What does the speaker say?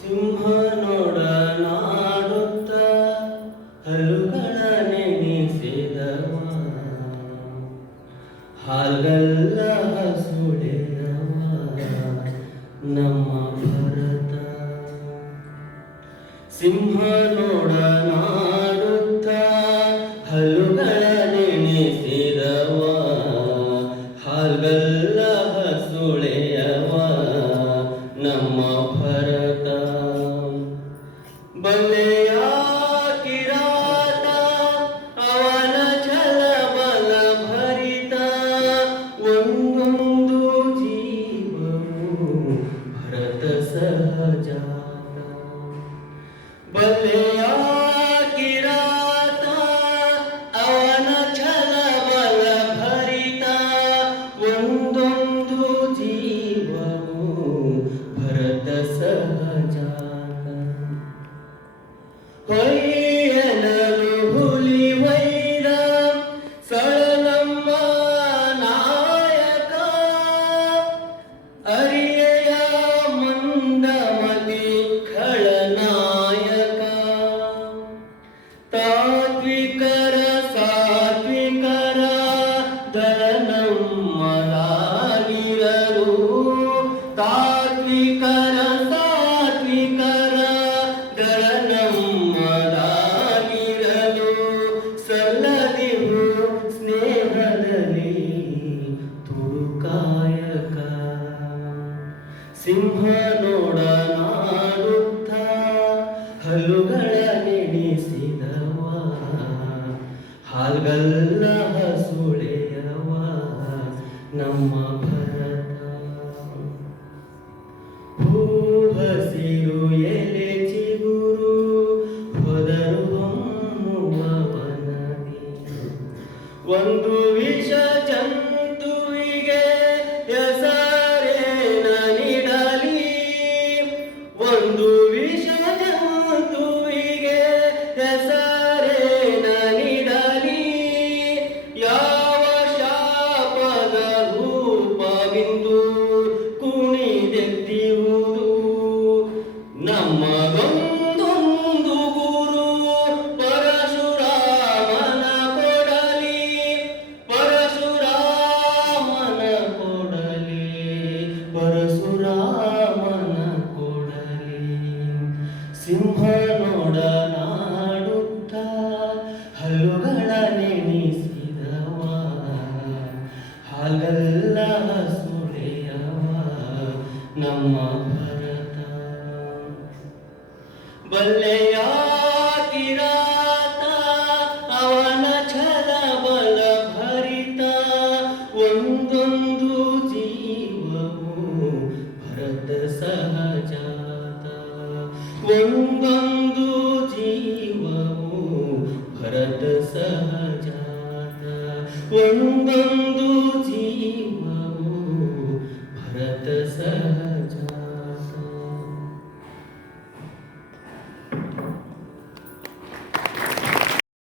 ಸಿಂಹ ನೋಡ ನಾಡುತ್ತ ಹಲ್ಲುಗಳ ನೆನೆಸಿದವ. ಹಾಲ್ಗಲ್ಲ ಸುಳೆದವ ನಮ್ಮ ಭರತ. ಸಿಂಹ ಒಂದೊಂದು ಜೀವವು ಭರತ ಸಹಜಾತ ಬಲ್ಲೆಯ ಕಿರಾತ ಅವನ ಛಲಬಲ ಭರಿತ ಒಂದೊಂದು ಜೀವವು ಭರತ ಸಹಜಾತ ತಾತ್ವಿಕರ ಸಾತ್ವಿಕರ ದಳನಮ್ಮರಾಗಿರಲು ಸಲ್ಲದಿರು ಸ್ನೇಹದಲ್ಲಿ ತುಳುಕಾಯಕ ಸಿಂಹ ನೋಡ ನಾಡುತ್ತ ಹಲ್ಲುಗಳ ನೆನೆಸಿದವ. ಹಾಲ್ಗಲ್ಲ ಸುಳೆಯವ ನಮ್ಮ ಒಂದು ವಿಷ ಹಾಲಲ್ಲ ಸುರೆಯವ ನಮ್ಮ ಭರತ ಬಲ್ಲೆಯ ಕಿರಾತ ಅವನ ಛಲ ಬಲ ಭರಿತ, ಒಂದೊಂದು ಜೀವವು ಭರತ ಸಹಜಾತ. ಒಂದೊಂದು ಜೀವವು ಭರತ 关灯度寂寞。